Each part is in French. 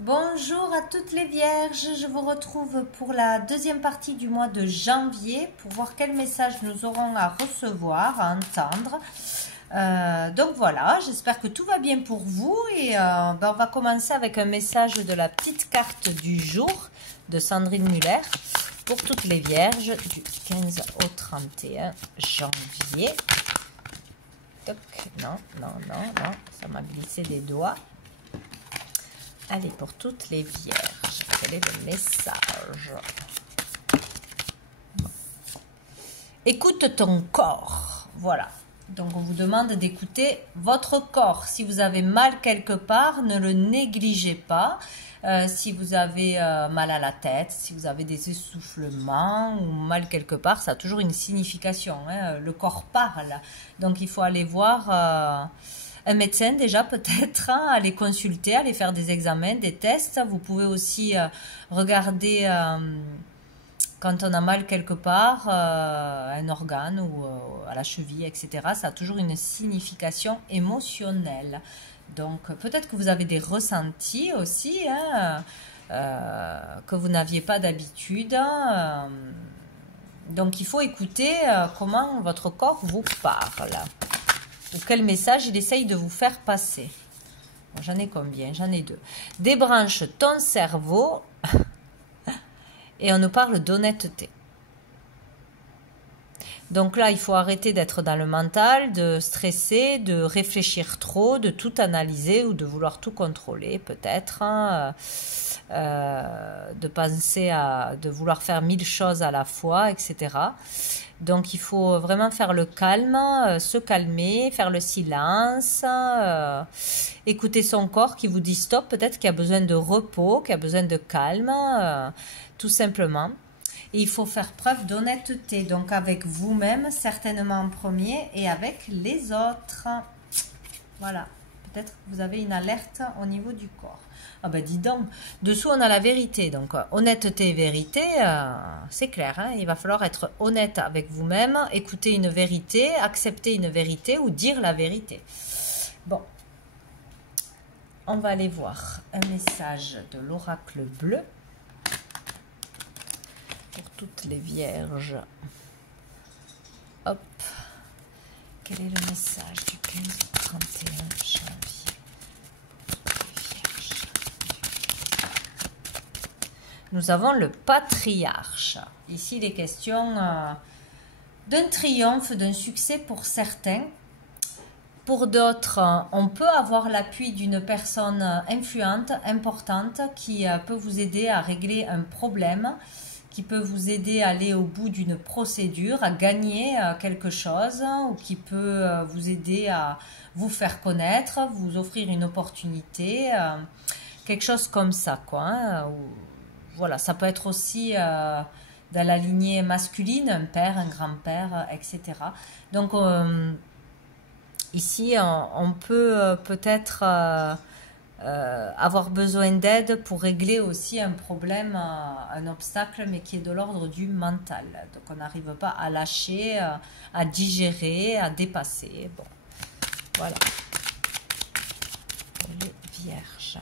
Bonjour à toutes les vierges, je vous retrouve pour la deuxième partie du mois de janvier pour voir quel message nous aurons à recevoir, à entendre. Donc voilà, j'espère que tout va bien pour vous et on va commencer avec un message de la petite carte du jour de Sandrine Muller pour toutes les vierges du 15 au 31 janvier. Toc, non, ça m'a glissé des doigts. Allez, pour toutes les vierges, quel est le message? Écoute ton corps. Voilà. Donc, on vous demande d'écouter votre corps. Si vous avez mal quelque part, ne le négligez pas. Si vous avez mal à la tête, si vous avez des essoufflements ou mal quelque part, ça a toujours une signification. Hein. Le corps parle. Donc, il faut aller voir... un médecin déjà peut-être, hein, aller consulter, aller faire des examens, des tests. Vous pouvez aussi regarder quand on a mal quelque part, un organe ou à la cheville, etc. Ça a toujours une signification émotionnelle. Donc peut-être que vous avez des ressentis aussi, hein, que vous n'aviez pas d'habitude. Donc il faut écouter comment votre corps vous parle. Ou quel message il essaye de vous faire passer. Bon, j'en ai combien? J'en ai deux. Débranche ton cerveau et on nous parle d'honnêteté. Donc là, il faut arrêter d'être dans le mental, de stresser, de réfléchir trop, de tout analyser ou de vouloir tout contrôler peut-être. Hein, de penser de vouloir faire 1000 choses à la fois, etc. Donc il faut vraiment faire le calme, se calmer, faire le silence, écouter son corps qui vous dit stop, peut-être qu'il a besoin de repos, qu'il a besoin de calme, tout simplement. Et il faut faire preuve d'honnêteté, donc avec vous-même certainement en premier et avec les autres. Voilà, peut-être que vous avez une alerte au niveau du corps. Ah ben dis donc, dessous on a la vérité, donc honnêteté et vérité, c'est clair, hein, il va falloir être honnête avec vous-même, écouter une vérité, accepter une vérité ou dire la vérité. Bon, on va aller voir un message de l'oracle bleu pour toutes les vierges. Hop, quel est le message du 15 au 31 janvier? Nous avons le patriarche. Ici, il est question d'un triomphe, d'un succès pour certains. Pour d'autres, on peut avoir l'appui d'une personne influente, importante, qui peut vous aider à régler un problème, qui peut vous aider à aller au bout d'une procédure, à gagner quelque chose, ou qui peut vous aider à vous faire connaître, vous offrir une opportunité, quelque chose comme ça, quoi. Hein, voilà, ça peut être aussi dans la lignée masculine, un père, un grand-père, etc. Donc, ici, on peut peut-être avoir besoin d'aide pour régler aussi un problème, un obstacle, mais qui est de l'ordre du mental. Donc, on n'arrive pas à lâcher, à digérer, à dépasser. Bon, voilà. Les vierges.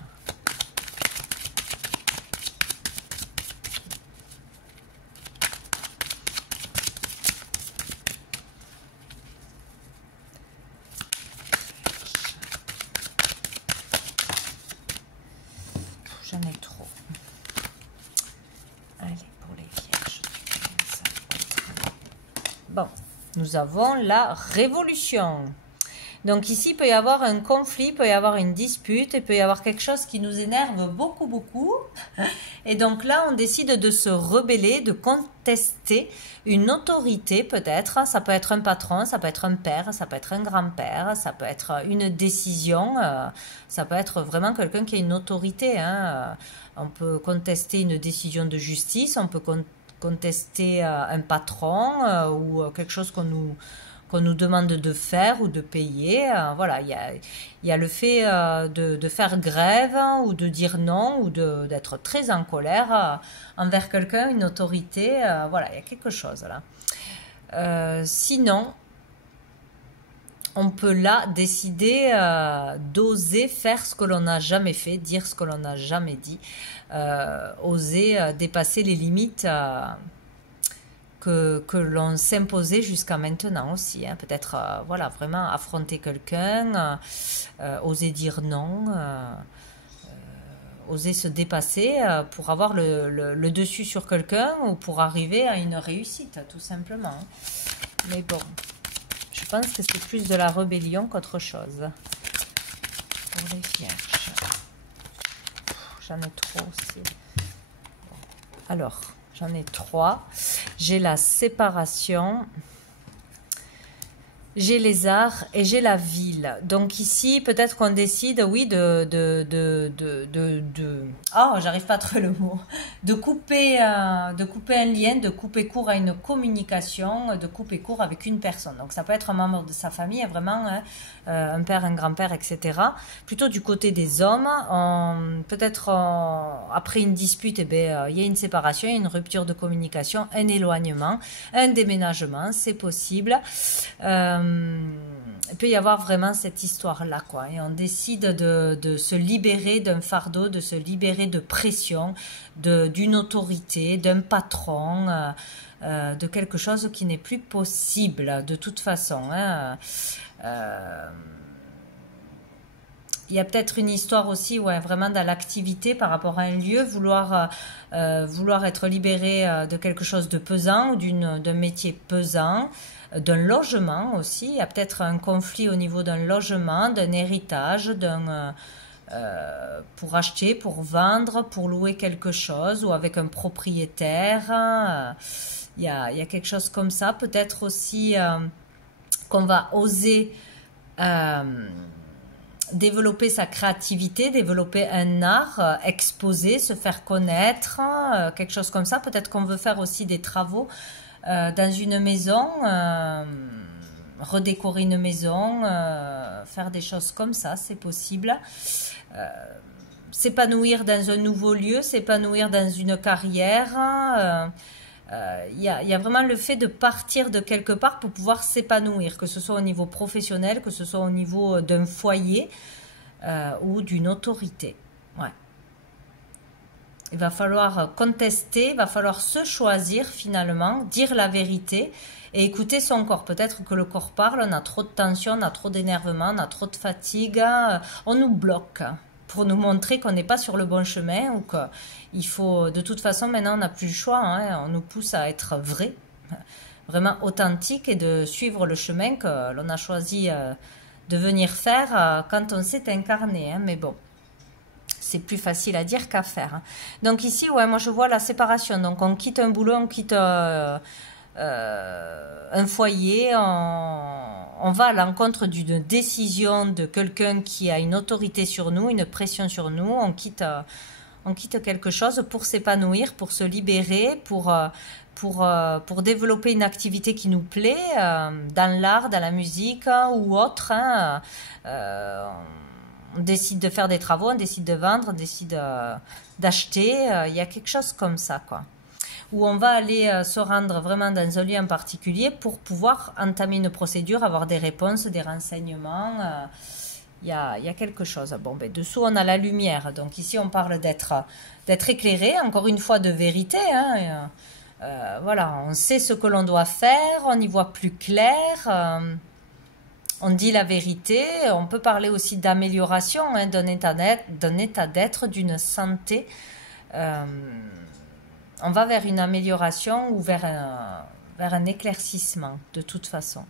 J'en ai trop. Allez, pour les vierges. Bon, nous avons la révolution. Donc ici, il peut y avoir un conflit, il peut y avoir une dispute, il peut y avoir quelque chose qui nous énerve beaucoup, beaucoup. Et donc là, on décide de se rebeller, de contester une autorité peut-être. Ça peut être un patron, ça peut être un père, ça peut être un grand-père, ça peut être une décision, ça peut être vraiment quelqu'un qui a une autorité. Hein. On peut contester une décision de justice, on peut contester un patron ou quelque chose qu'on nous demande de faire ou de payer. Voilà, il y a le fait de faire grève ou de dire non ou d'être très en colère envers quelqu'un, une autorité. Voilà, il y a quelque chose là. Sinon, on peut là décider d'oser faire ce que l'on n'a jamais fait, dire ce que l'on n'a jamais dit, oser dépasser les limites que l'on s'imposait jusqu'à maintenant aussi. Hein. Peut-être voilà, vraiment affronter quelqu'un, oser dire non, oser se dépasser pour avoir le dessus sur quelqu'un ou pour arriver à une réussite, tout simplement. Mais bon. Je pense que c'est plus de la rébellion qu'autre chose. Pour les vierges. J'en ai trop aussi. Bon. Alors, j'en ai 3. J'ai la séparation. J'ai les arts et j'ai la ville. Donc ici, peut-être qu'on décide, oui, oh, j'arrive pas à trouver le mot. De couper un lien, de couper court à une communication, de couper court avec une personne. Donc ça peut être un membre de sa famille, vraiment, hein, un père, un grand-père, etc. Plutôt du côté des hommes, peut-être après une dispute, eh ben, il y a une séparation, une rupture de communication, un éloignement, un déménagement, c'est possible. Il peut y avoir vraiment cette histoire-là, quoi. Et on décide de se libérer d'un fardeau, de se libérer de pression, d'une autorité, d'un patron, de quelque chose qui n'est plus possible, de toute façon. Hein. Il y a peut-être une histoire aussi, ouais, vraiment dans l'activité par rapport à un lieu, vouloir être libéré de quelque chose de pesant ou d'un métier pesant. D'un logement aussi, il y a peut-être un conflit au niveau d'un logement, d'un héritage, pour acheter, pour vendre, pour louer quelque chose ou avec un propriétaire. Il y a quelque chose comme ça. Peut-être aussi qu'on va oser développer sa créativité, développer un art, exposer, se faire connaître, quelque chose comme ça. Peut-être qu'on veut faire aussi des travaux dans une maison, redécorer une maison, faire des choses comme ça, c'est possible. S'épanouir dans un nouveau lieu, s'épanouir dans une carrière. Il y a vraiment le fait de partir de quelque part pour pouvoir s'épanouir, que ce soit au niveau professionnel, que ce soit au niveau d'un foyer ou d'une autorité. Ouais. Il va falloir contester, il va falloir se choisir finalement, dire la vérité et écouter son corps. Peut-être que le corps parle, on a trop de tension, on a trop d'énervement, on a trop de fatigue, on nous bloque pour nous montrer qu'on n'est pas sur le bon chemin ou qu'il faut, de toute façon maintenant on n'a plus le choix, hein, on nous pousse à être vrai, vraiment authentique et de suivre le chemin que l'on a choisi de venir faire quand on s'est incarné, hein, mais bon. C'est plus facile à dire qu'à faire. Hein. Donc ici, ouais, moi je vois la séparation. Donc on quitte un boulot, on quitte un foyer, on va à l'encontre d'une décision de quelqu'un qui a une autorité sur nous, une pression sur nous. On quitte quelque chose pour s'épanouir, pour se libérer, pour développer une activité qui nous plaît, dans l'art, dans la musique ou autre. Hein, on décide de faire des travaux, on décide de vendre, on décide d'acheter. Il y a quelque chose comme ça, quoi. Où on va aller se rendre vraiment dans un lieu en particulier pour pouvoir entamer une procédure, avoir des réponses, des renseignements. Il y a quelque chose. Bon, ben, dessous, on a la lumière. Donc ici, on parle d'être éclairé, encore une fois, de vérité. Hein. Voilà, on sait ce que l'on doit faire, on y voit plus clair. On dit la vérité, on peut parler aussi d'amélioration, hein, d'un état d'être, d'une santé. On va vers une amélioration ou vers un éclaircissement, de toute façon.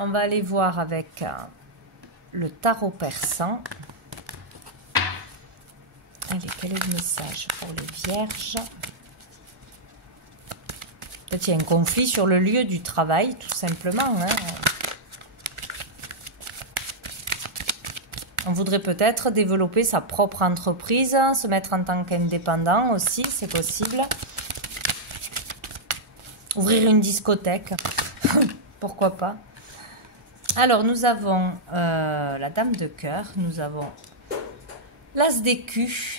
On va aller voir avec le tarot persan. Allez, quel est le message pour les vierges ? Peut-être il y a un conflit sur le lieu du travail, tout simplement. Hein. On voudrait peut-être développer sa propre entreprise, se mettre en tant qu'indépendant aussi, c'est possible. Ouvrir une discothèque, pourquoi pas. Alors, nous avons la Dame de cœur, nous avons l'As d'écus.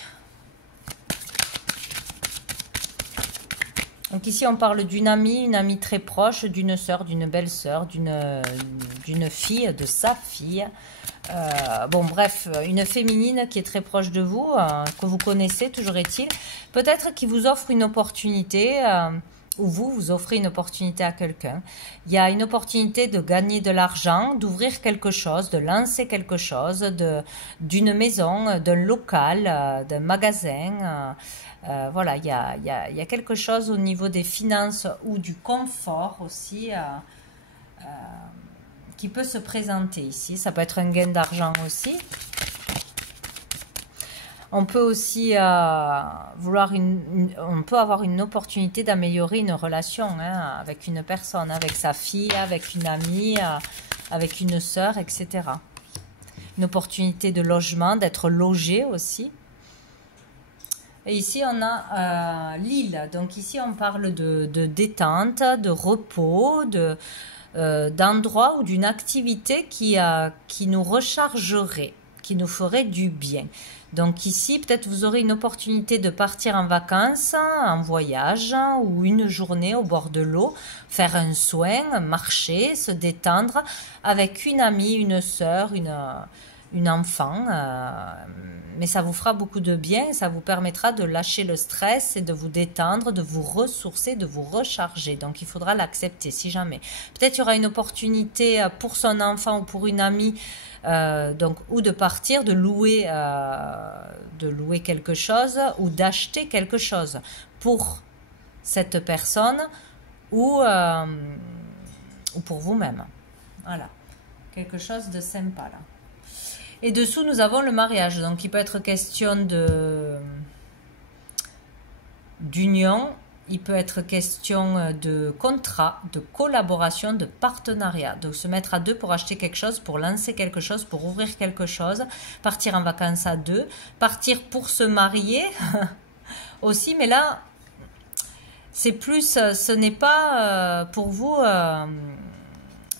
Donc ici, on parle d'une amie très proche, d'une sœur, d'une belle-sœur, d'une fille, de sa fille. Bon, bref, une féminine qui est très proche de vous, que vous connaissez, toujours est-il. Peut-être qu'il vous offre une opportunité, ou vous offrez une opportunité à quelqu'un. Il y a une opportunité de gagner de l'argent, d'ouvrir quelque chose, de lancer quelque chose, d'une maison, d'un local, d'un magasin. Voilà, il y a quelque chose au niveau des finances ou du confort aussi qui peut se présenter ici. Ça peut être un gain d'argent aussi. On peut aussi on peut avoir une opportunité d'améliorer une relation avec une personne, avec sa fille, avec une amie, avec une sœur, etc. Une opportunité de logement, d'être logé aussi. Et ici, on a l'île. Donc ici, on parle de détente, de repos, d'endroit ou d'une activité qui nous rechargerait, qui nous ferait du bien. Donc ici, peut-être vous aurez une opportunité de partir en vacances, en voyage, ou une journée au bord de l'eau, faire un soin, marcher, se détendre avec une amie, une sœur, une enfant. Mais ça vous fera beaucoup de bien, ça vous permettra de lâcher le stress et de vous détendre, de vous ressourcer, de vous recharger. Donc il faudra l'accepter si jamais. Peut-être il y aura une opportunité pour son enfant ou pour une amie, ou de partir, de louer quelque chose ou d'acheter quelque chose pour cette personne ou pour vous-même. Voilà, quelque chose de sympa là. Et dessous, nous avons le mariage. Donc, il peut être question d'union, il peut être question de contrat, de collaboration, de partenariat. De se mettre à deux pour acheter quelque chose, pour lancer quelque chose, pour ouvrir quelque chose, partir en vacances à deux, partir pour se marier aussi. Mais là, c'est plus, ce n'est pas pour vous...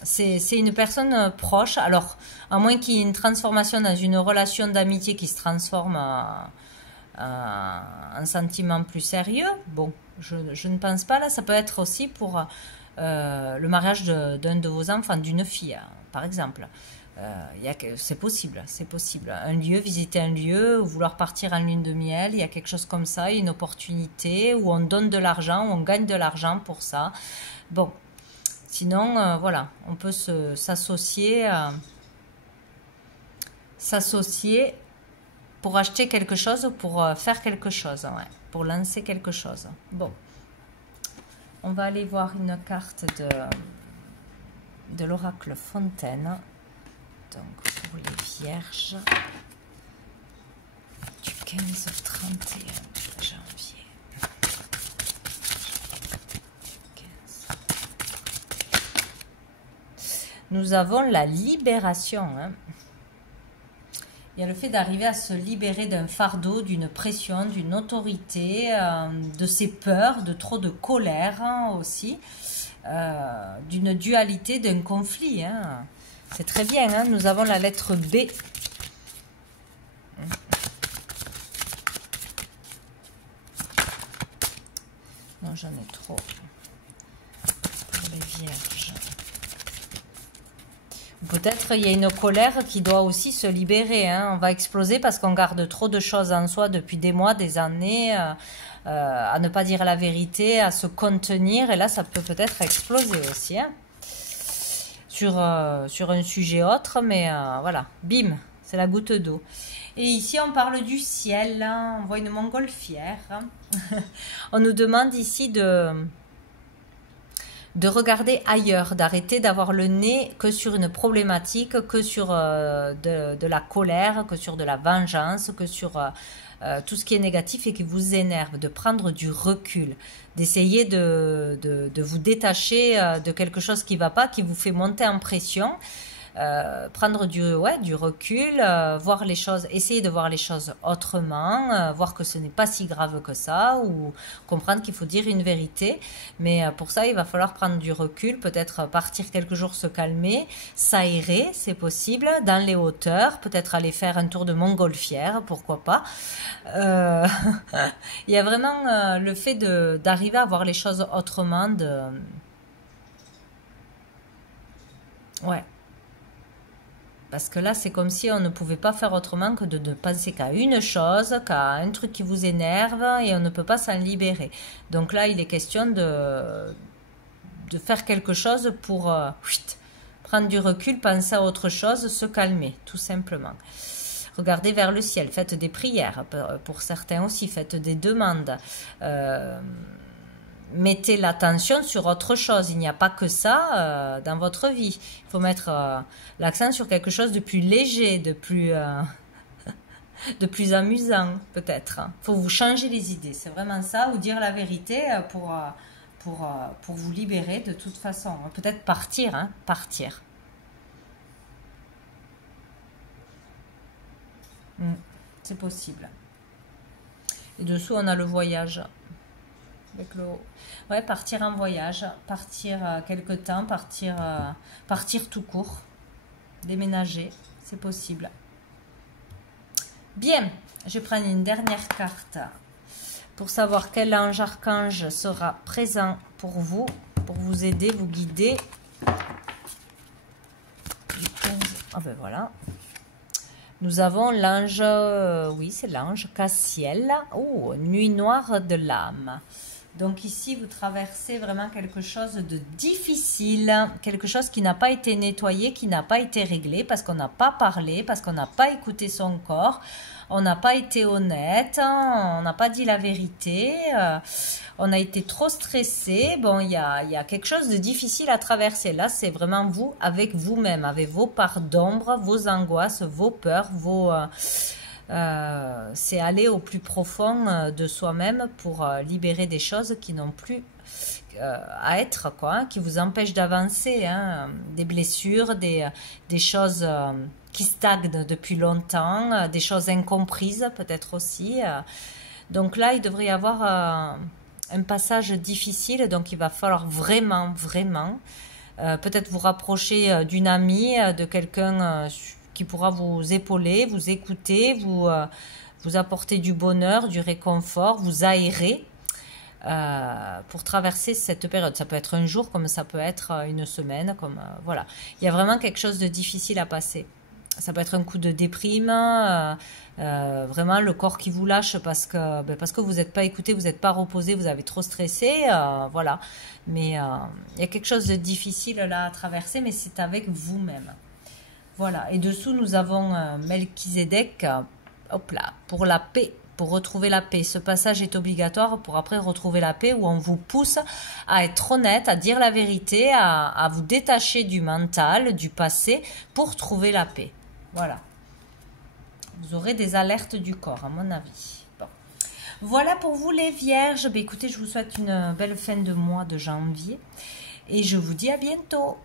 c'est une personne proche, alors à moins qu'il y ait une transformation dans une relation d'amitié qui se transforme en sentiment plus sérieux. Bon, je ne pense pas là, ça peut être aussi pour le mariage d'un de vos enfants, d'une fille, par exemple. C'est possible, c'est possible. Un lieu, visiter un lieu, ou vouloir partir en lune de miel, il y a quelque chose comme ça, il y a une opportunité où on donne de l'argent, où on gagne de l'argent pour ça. Bon. Sinon, voilà, on peut s'associer pour acheter quelque chose ou pour faire quelque chose, ouais, pour lancer quelque chose. Bon, on va aller voir une carte de l'oracle Fontaine. Donc, pour les vierges, du 15 au 31 janvier. Nous avons la libération. Il y a le fait d'arriver à se libérer d'un fardeau, d'une pression, d'une autorité, de ses peurs, de trop de colère aussi, d'une dualité, d'un conflit. C'est très bien. Nous avons la lettre B. Non, j'en ai trop. Pour les vierges. Peut-être il y a une colère qui doit aussi se libérer. On va exploser parce qu'on garde trop de choses en soi depuis des mois, des années, à ne pas dire la vérité, à se contenir. Et là, ça peut peut-être exploser aussi. Sur un sujet autre, mais voilà, bim, c'est la goutte d'eau. Et ici, on parle du ciel. On voit une montgolfière. On nous demande ici de regarder ailleurs, d'arrêter d'avoir le nez que sur une problématique, que sur de la colère, que sur de la vengeance, que sur tout ce qui est négatif et qui vous énerve, de prendre du recul, d'essayer de vous détacher de quelque chose qui ne va pas, qui vous fait monter en pression, prendre du recul, voir les choses, essayer de voir les choses autrement, voir que ce n'est pas si grave que ça, ou comprendre qu'il faut dire une vérité. Mais pour ça, il va falloir prendre du recul, peut-être partir quelques jours se calmer, s'aérer, c'est possible, dans les hauteurs, peut-être aller faire un tour de montgolfière, pourquoi pas. Il y a vraiment le fait d'arriver à voir les choses autrement, ouais. Parce que là, c'est comme si on ne pouvait pas faire autrement que de ne penser qu'à une chose, qu'à un truc qui vous énerve, et on ne peut pas s'en libérer. Donc là, il est question de faire quelque chose pour prendre du recul, penser à autre chose, se calmer, tout simplement. Regardez vers le ciel, faites des prières, pour certains aussi, faites des demandes. Mettez l'attention sur autre chose. Il n'y a pas que ça dans votre vie. Il faut mettre l'accent sur quelque chose de plus léger, de plus amusant, peut-être. Il faut vous changer les idées. C'est vraiment ça, ou dire la vérité pour vous libérer de toute façon. Peut-être partir, hein, partir. C'est possible. Et dessous, on a le voyage. Avec le haut. Ouais, partir en voyage, partir quelque temps, partir tout court, déménager, c'est possible. Bien, je prends une dernière carte pour savoir quel ange archange sera présent pour vous aider, vous guider. Ah ben voilà. Nous avons l'ange, oui c'est l'ange Cassiel. Oh, nuit noire de l'âme. Donc ici, vous traversez vraiment quelque chose de difficile, quelque chose qui n'a pas été nettoyé, qui n'a pas été réglé, parce qu'on n'a pas parlé, parce qu'on n'a pas écouté son corps, on n'a pas été honnête, on n'a pas dit la vérité, on a été trop stressé. Bon, il y a quelque chose de difficile à traverser. Là, c'est vraiment vous, avec vous-même, avec vos parts d'ombre, vos angoisses, vos peurs, c'est aller au plus profond de soi-même pour libérer des choses qui n'ont plus à être, quoi, hein, qui vous empêchent d'avancer, hein, des blessures, des choses qui stagnent depuis longtemps, des choses incomprises peut-être aussi. Donc là, il devrait y avoir un passage difficile, donc il va falloir vraiment, vraiment, peut-être vous rapprocher d'une amie, de quelqu'un qui pourra vous épauler, vous écouter, vous apporter du bonheur, du réconfort, vous aérer pour traverser cette période. Ça peut être un jour, comme ça peut être une semaine, comme voilà. Il y a vraiment quelque chose de difficile à passer. Ça peut être un coup de déprime, vraiment le corps qui vous lâche parce que vous n'êtes pas écouté, vous n'êtes pas reposé, vous avez trop stressé, voilà. Mais il y a quelque chose de difficile là à traverser, mais c'est avec vous-même. Voilà, et dessous nous avons Melchizedek, hop là, pour la paix, pour retrouver la paix. Ce passage est obligatoire pour après retrouver la paix, où on vous pousse à être honnête, à dire la vérité, à vous détacher du mental, du passé, pour trouver la paix. Voilà. Vous aurez des alertes du corps, à mon avis. Bon. Voilà pour vous les vierges. Ben, écoutez, je vous souhaite une belle fin de mois de janvier, et je vous dis à bientôt.